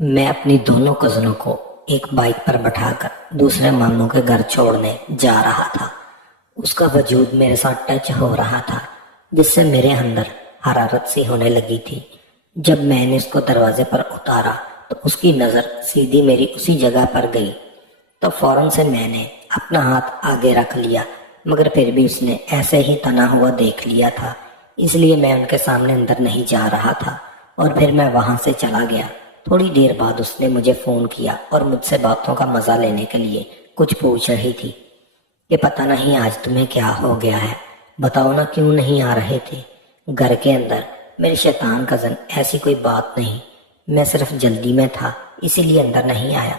मैं अपनी दोनों कज़नों को एक बाइक पर बैठाकर दूसरे मामों के घर छोड़ने जा रहा था। उसका वजूद मेरे साथ टच हो रहा था, जिससे मेरे अंदर हरारत सी होने लगी थी। जब मैंने उसको दरवाजे पर उतारा तो उसकी नज़र सीधी मेरी उसी जगह पर गई। तो फौरन से मैंने अपना हाथ आगे रख लिया, मगर फिर भी उसने ऐसे ही तना हुआ देख लिया था, इसलिए मैं उनके सामने अंदर नहीं जा रहा था और फिर मैं वहां से चला गया। थोड़ी देर बाद उसने मुझे फ़ोन किया और मुझसे बातों का मज़ा लेने के लिए कुछ पूछ रही थी कि पता नहीं आज तुम्हें क्या हो गया है, बताओ ना क्यों नहीं आ रहे थे घर के अंदर। मेरे शैतान कज़न, ऐसी कोई बात नहीं, मैं सिर्फ जल्दी में था इसीलिए अंदर नहीं आया।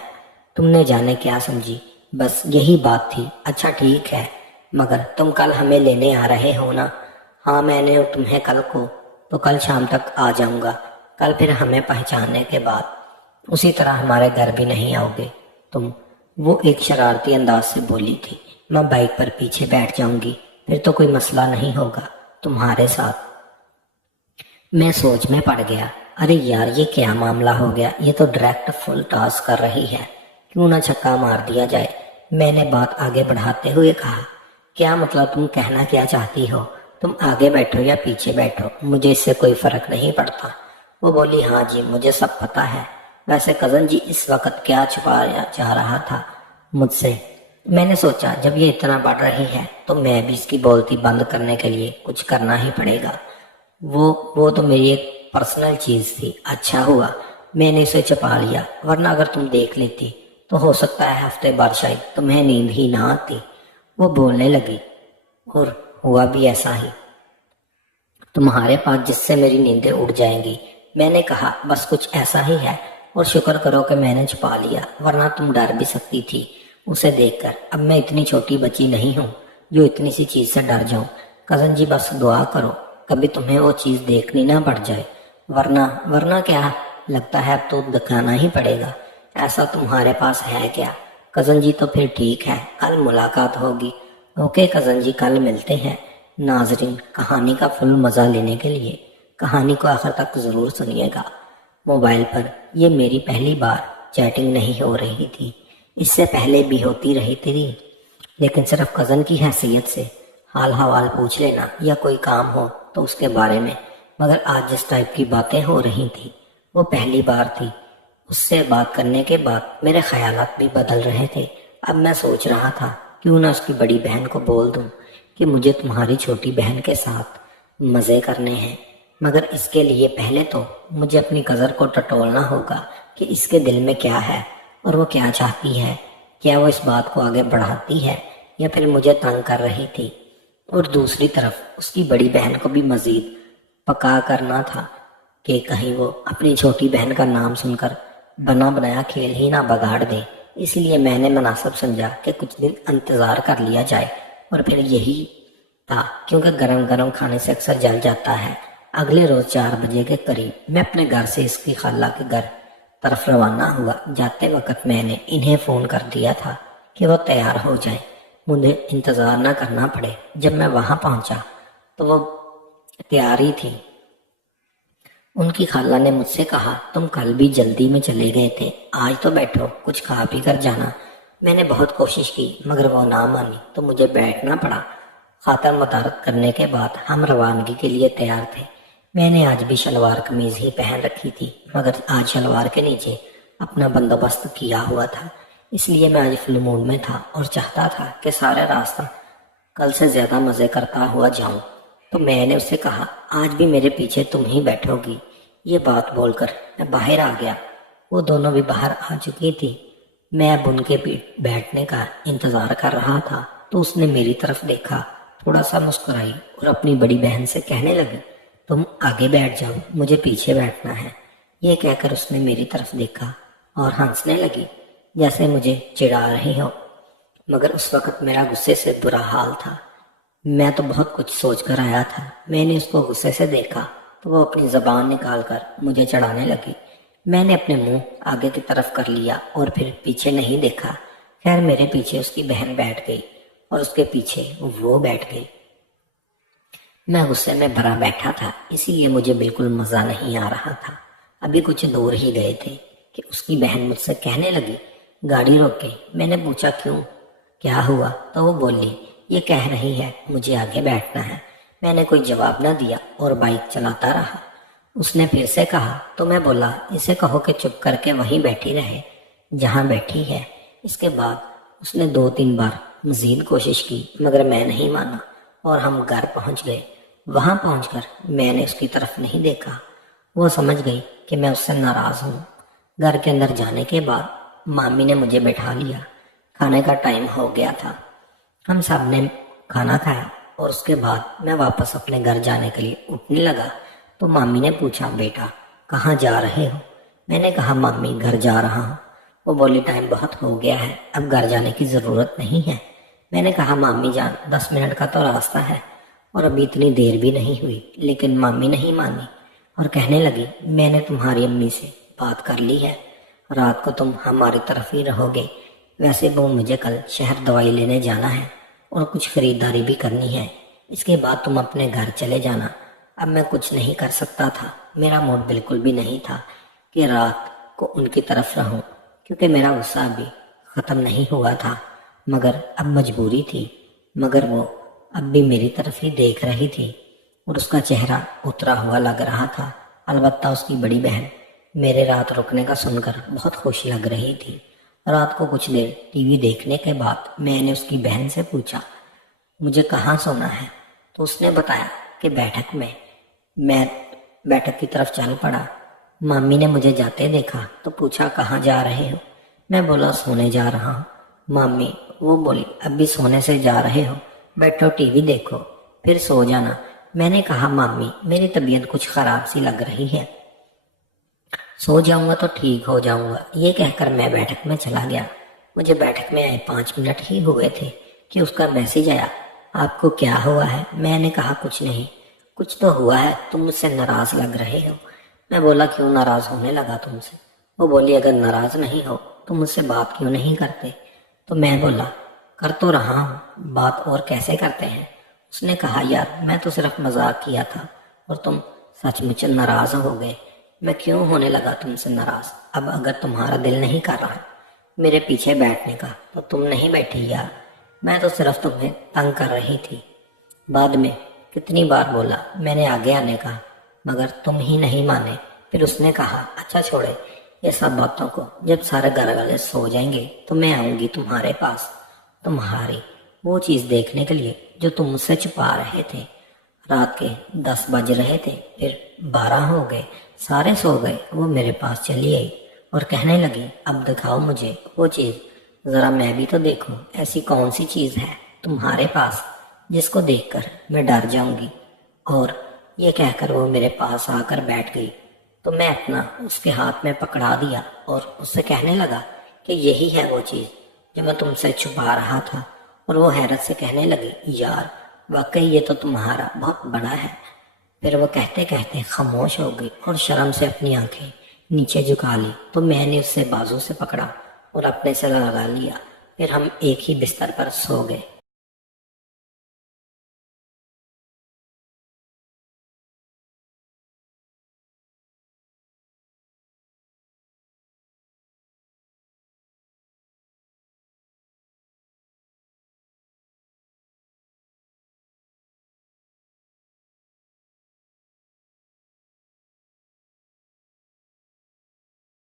तुमने जाने क्या समझी, बस यही बात थी। अच्छा ठीक है, मगर तुम कल हमें लेने आ रहे हो ना? हाँ, मैंने तुम्हें कल को, तो कल शाम तक आ जाऊंगा। कल फिर हमें पहचानने के बाद उसी तरह हमारे घर भी नहीं आओगे तुम? वो एक शरारती अंदाज से बोली थी। मैं बाइक पर पीछे बैठ जाऊंगी, फिर तो कोई मसला नहीं होगा तुम्हारे साथ। मैं सोच में पड़ गया, अरे यार ये क्या मामला हो गया, ये तो डायरेक्ट फुल टॉस कर रही है, क्यों ना छक्का मार दिया जाए। मैंने बात आगे बढ़ाते हुए कहा, क्या मतलब, तुम कहना क्या चाहती हो? तुम आगे बैठो या पीछे बैठो, मुझे इससे कोई फर्क नहीं पड़ता। वो बोली, हाँ जी मुझे सब पता है। वैसे कजन जी इस वक्त क्या छुपाया जा रहा था मुझसे? मैंने सोचा जब ये इतना बढ़ रही है तो मैं भी इसकी बोलती बंद करने के लिए कुछ करना ही पड़ेगा। वो तो मेरी एक पर्सनल चीज थी। अच्छा हुआ मैंने इसे छुपा लिया, वरना अगर तुम देख लेती तो हो सकता है हफ्ते बाद शायद तुम्हें नींद ही ना आती। वो बोलने लगी, और हुआ भी ऐसा ही। तुम्हारे पास जिससे मेरी नींदें उड़ जाएंगी। मैंने कहा, बस कुछ ऐसा ही है, और शुक्र करो कि मैंने छुपा लिया, वरना तुम डर भी सकती थी उसे देखकर। अब मैं इतनी छोटी बच्ची नहीं हूँ जो इतनी सी चीज से डर जाऊं। कजन जी बस दुआ करो कभी तुम्हें वो चीज देखनी ना पड़ जाए, वरना वरना क्या, लगता है अब तो दिखाना ही पड़ेगा। ऐसा तुम्हारे पास है क्या? कजन जी तो फिर ठीक है, कल मुलाकात होगी। ओके कजन जी, कल मिलते हैं। नाजरीन, कहानी का फुल मजा लेने के लिए कहानी को आखिर तक जरूर सुनिएगा। मोबाइल पर ये मेरी पहली बार चैटिंग नहीं हो रही थी, इससे पहले भी होती रही थी, लेकिन सिर्फ कज़न की हैसियत से हाल हवाल पूछ लेना या कोई काम हो तो उसके बारे में। मगर आज जिस टाइप की बातें हो रही थी वो पहली बार थी। उससे बात करने के बाद मेरे ख्यालात भी बदल रहे थे। अब मैं सोच रहा था क्यों ना उसकी बड़ी बहन को बोल दूं कि मुझे तुम्हारी छोटी बहन के साथ मज़े करने हैं, मगर इसके लिए पहले तो मुझे अपनी कज़र को टटोलना होगा कि इसके दिल में क्या है और वो क्या चाहती है। क्या वो इस बात को आगे बढ़ाती है या फिर मुझे तंग कर रही थी? और दूसरी तरफ उसकी बड़ी बहन को भी मजीद पका करना था कि कहीं वो अपनी छोटी बहन का नाम सुनकर बना बनाया खेल ही ना बगाड़ दे। इसलिए मैंने मुनासिब समझा कि कुछ दिन इंतज़ार कर लिया जाए, और फिर यही था, क्योंकि गरम गरम खाने से अक्सर जल जाता है। अगले रोज 4 बजे के करीब मैं अपने घर से इसकी खाला के घर तरफ रवाना हुआ। जाते वक्त मैंने इन्हें फ़ोन कर दिया था कि वो तैयार हो जाए, मुझे इंतज़ार न करना पड़े। जब मैं वहां पहुंचा तो वो तैयार ही थी। उनकी खाला ने मुझसे कहा, तुम कल भी जल्दी में चले गए थे, आज तो बैठो कुछ खा पी कर जाना। मैंने बहुत कोशिश की मगर वो ना मानी तो मुझे बैठना पड़ा। खातर मुतारत करने के बाद हम रवानगी के लिए तैयार थे। मैंने आज भी शलवार कमीज ही पहन रखी थी, मगर आज शलवार के नीचे अपना बंदोबस्त किया हुआ था, इसलिए मैं आज फुल मूड में था और चाहता था कि सारा रास्ता कल से ज्यादा मजे करता हुआ जाऊं। तो मैंने उससे कहा, आज भी मेरे पीछे तुम ही बैठोगी? ये बात बोलकर मैं बाहर आ गया। वो दोनों भी बाहर आ चुकी थी। मैं अब उनके बैठने का इंतजार कर रहा था तो उसने मेरी तरफ देखा, थोड़ा सा मुस्कुराई और अपनी बड़ी बहन से कहने लगी, तुम आगे बैठ जाओ, मुझे पीछे बैठना है। ये कहकर उसने मेरी तरफ देखा और हंसने लगी जैसे मुझे चिढ़ा रही हो, मगर उस वक्त मेरा गुस्से से बुरा हाल था। मैं तो बहुत कुछ सोच कर आया था। मैंने उसको गुस्से से देखा तो वो अपनी जबान निकाल कर मुझे चढ़ाने लगी। मैंने अपने मुंह आगे की तरफ कर लिया और फिर पीछे नहीं देखा। खैर मेरे पीछे उसकी बहन बैठ गई और उसके पीछे वो बैठ गई। मैं गुस्से में भरा बैठा था, इसीलिए मुझे बिल्कुल मजा नहीं आ रहा था। अभी कुछ दूर ही गए थे کہ اس کی بہن مجھ سے کہنے لگی گاڑی روکے۔ میں نے پوچھا کیوں، کیا ہوا؟ تو وہ بولی یہ کہہ رہی ہے مجھے آگے بیٹھنا ہے۔ میں نے کوئی جواب نہ دیا اور بائک چلاتا رہا۔ اس نے پھر سے کہا تو میں بولا اسے کہو کہ چپ کر کے وہیں بیٹھی رہے جہاں بیٹھی ہے۔ اس کے بعد اس نے 2-3 بار مزید کوشش کی مگر میں نہیں مانا اور ہم گھر پہنچ گئے۔ وہاں پہنچ کر میں نے اس کی طرف نہیں دیکھا۔ وہ سمجھ گئی کہ میں اس سے ناراض ہوں۔ گھر کے اندر جانے کے بعد مامی نے مجھے بٹھا لیا۔ کھانے کا ٹائم ہو گیا تھا۔ ہم سب نے کھانا کھایا اور اس کے بعد میں واپس اپنے گھر جانے کے لیے اٹھنے لگا تو مامی نے پوچھا بیٹا کہاں جا رہے ہو؟ میں نے کہا مامی گھر جا رہا ہوں۔ وہ بولی ٹائم بہت ہو گیا ہے، اب گھر جانے کی ضرورت نہیں ہے۔ میں نے کہا مامی جان 10 منٹ کا تو راستہ ہے اور ابھی اتنی دیر بھی نہیں ہوئی، لیکن مامی نہیں مانی اور کہنے لگی میں نے تمہاری امی سے بات کر لی ہے، رات کو تم ہماری طرف ہی رہو گے۔ ویسے وہ مجھے کل شہر دوائی لینے جانا ہے اور کچھ خریداری بھی کرنی ہے، اس کے بعد تم اپنے گھر چلے جانا۔ اب میں کچھ نہیں کر سکتا تھا، میرا موڈ بالکل بھی نہیں تھا کہ رات کو ان کی طرف رہوں، کیونکہ میرا غصہ ابھی ختم نہیں ہوا تھا، مگر اب مجبوری تھی۔ مگر وہ اب بھی میری طرف ہی دیکھ رہی تھی اور اس کا چہرہ اترا ہوا لگ رہا تھا۔ البتہ اس کی بڑی بہن میرے رات رکنے کا سن کر بہت خوش لگ رہی تھی۔ رات کو کچھ دیر ٹی وی دیکھنے کے بعد میں نے اس کی بہن سے پوچھا مجھے کہاں سونا ہے؟ تو اس نے بتایا کہ بیٹھک میں۔ میں بیٹھک کی طرف چل پڑا۔ مامی نے مجھے جاتے دیکھا تو پوچھا کہاں جا رہے ہو؟ میں بولا سونے جا رہا ہوں۔ مامی وہ بولی اب بھی سونے سے جا رہے ہو؟ بیٹھو ٹی وی دیکھو پھر سو جانا۔ میں نے کہا مامی میری طبیعت کچھ خراب سی لگ رہی ہے، سو جاؤں گا تو ٹھیک ہو جاؤں گا۔ یہ کہہ کر میں بیٹھک میں چلا گیا۔ مجھے بیٹھک میں آئے 5 منٹ ہی ہوئے تھے کہ اس کا میسج آیا آپ کو کیا ہوا ہے؟ میں نے کہا کچھ نہیں۔ کچھ تو ہوا ہے، تم مجھ سے ناراض لگ رہے ہو۔ میں بولا کیوں ناراض ہونے لگا تم سے؟ وہ بولی اگر ناراض نہیں ہو تو مجھ سے بات کیوں نہیں کرتے؟ تو میں بولا کر تو رہا ہوں، بات اور کیسے کرتے ہیں؟ اس نے کہا یار میں تو صرف مذاق کیا تھا اور تم سچ مچ ناراض ہو گئے۔ میں کیوں ہونے لگا تم سے ناراض؟ اب اگر تمہارا دل نہیں کر رہا میرے پیچھے بیٹھنے کا تو تم نہیں بیٹھی یار، میں تو صرف تمہیں تنگ کر رہی تھی۔ بعد میں کتنی بار بولا میں نے آگے آنے کا مگر تم ہی نہیں مانے۔ پھر اس نے کہا اچھا چھوڑے یہ سب باتوں کو، جب سارے گھر والے سو جائیں گے تو میں آؤں گی تمہارے پاس، تمہاری وہ چیز دیکھنے کے لیے جو تم مجھ سے چھپا رہے تھے۔ رات کے 10 بج رہے تھے، پھر 12 ہو گئے، سارے سو گئے۔ وہ میرے پاس چلی آئی اور کہنے لگی اب دکھاؤ مجھے وہ چیز، ذرا میں بھی تو دیکھوں ایسی کون سی چیز ہے تمہارے پاس جس کو دیکھ کر میں ڈر جاؤں گی۔ اور یہ کہہ کر وہ میرے پاس آ کر بیٹھ گئی تو میں اپنا اس کے ہاتھ میں پکڑا دیا اور اس سے کہنے لگا کہ یہی ہے وہ چیز جو میں تم سے چھپا رہا تھا۔ اور وہ حیرت سے کہنے لگی یار واقعی یہ تو تمہارا بہت بڑا ہے۔ پھر وہ کہتے کہتے خاموش ہو گئی اور شرم سے اپنی آنکھیں نیچے جھکا لی تو میں نے اس سے بازو سے پکڑا اور اپنے سے لگا لیا۔ پھر ہم ایک ہی بستر پر سو گئے۔